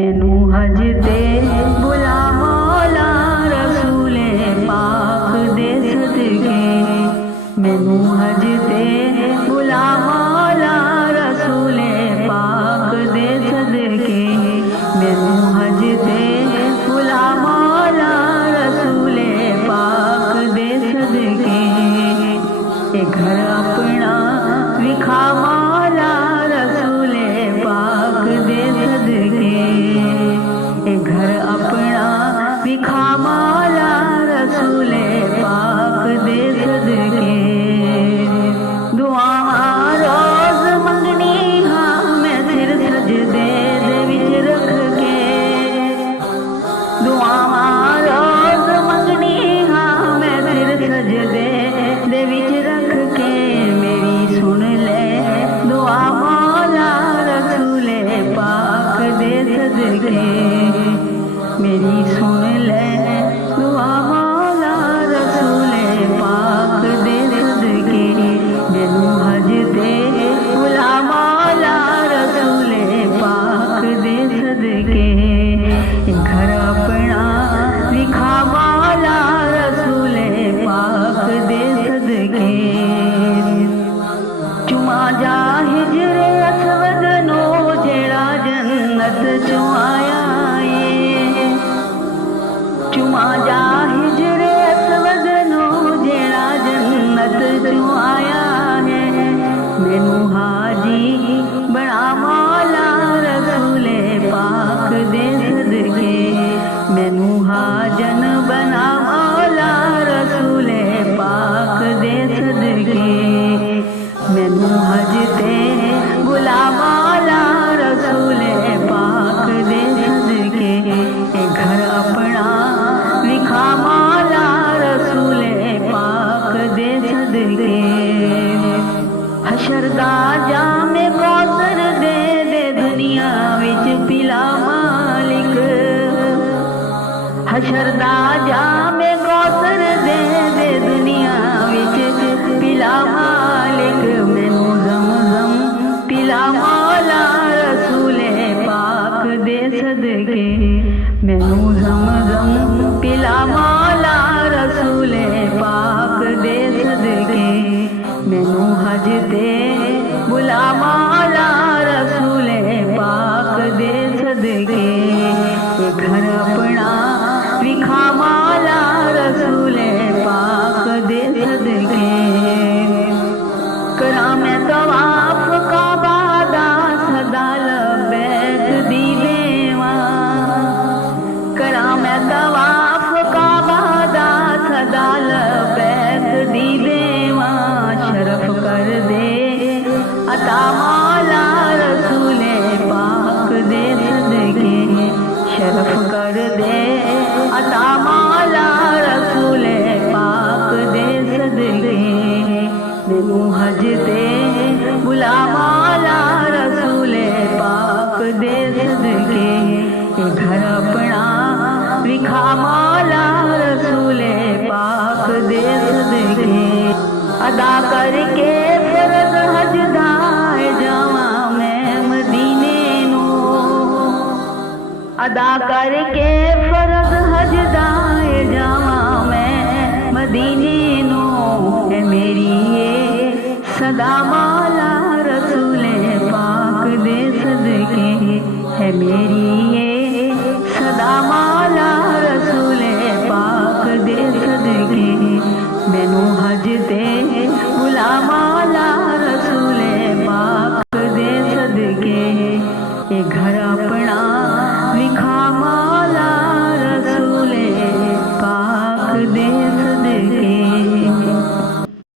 मैनू हज ते बुला मौला रसूले पाक दे सदके, मैनू हज ते बुला मौला रसूले पाक दे सदके, मैनू हज ते बुला मौला रसूले पाक दे सदके। ए घर अपना विखा मौला रसूले पाक दे सदके, ए घर अपना विखा मौला रसूले पाक दे सदके। दुआवां रोज मंगनी हाँ मैं सिर सजदे दे विच रख के, दुआवां रोज मंगनी हाँ मैं सिर सजदे दे विच रख के। मेरी सुन ले दुआ मौला रसूले पाक दे सदके, मेरी सुन ले दुआ मौला रसूले पाक दे सदके। मैनू हज ते बुला मौला रसूले पाक दे सदके, घर अपना विखा मौला रसूले पाक दे सदके। चुमा जा हिजरे असवद नो जेड़ा जन्नत चों आया है, चुमा जा हिजरे असवद नो जेड़ा जन्नत चों आया है। मैनू हाजी बना मौला रसूले पाक दे सदके, मैनू हाजन बना मौला रसूले पाक दे सदके। मैनू हज ते बुला मौला रसूले पाक दे सदके, ए घर अपना विखा मौला रसूले पाक दे सदके। हशर दा जामे कौसर दे दे दुनिया विच पिला मालिक, हशर दा जामे कौसर दे दे दुनिया विच पिला मालिक। मैनू ज़म-ज़म पिला मौला रसूले पाक दे सदके, मैनू ज़म-ज़म पिला मौला रसूले पाक दे सदके। मैनू हज ते बुला मौला रसूले पाक दे सदके, ये घर अपना विखा मौला रसूले पाक दे सदके। करा मैं तवाफ काबा दा सदा लबैक दी देवां, करा मैं तवाफ काबा दा सदा लबैक दी देवां। शरफ कर दे अता मौला रसूले पाक दे सदके, शरफ कर दे अता मौला रसूले पाक दे सदके। मैनू हज ते बुला मौला रसूले पाक दे सदके, ए घर अपना विखा मौला रसूले पाक दे सदके। अदा करके फर्ज हज दाए जावा मैं मदीने नो, अदा करके फर्ज हज दाए जावा मैं मदीने नो। है मेरी ये सदा मौला रसूले पाक दे सदके, है मेरी ये सदा मौला रसूले पाक दे सदके। मैनू हज ते बुला मौला रसूले पाक दे सदके, ये घर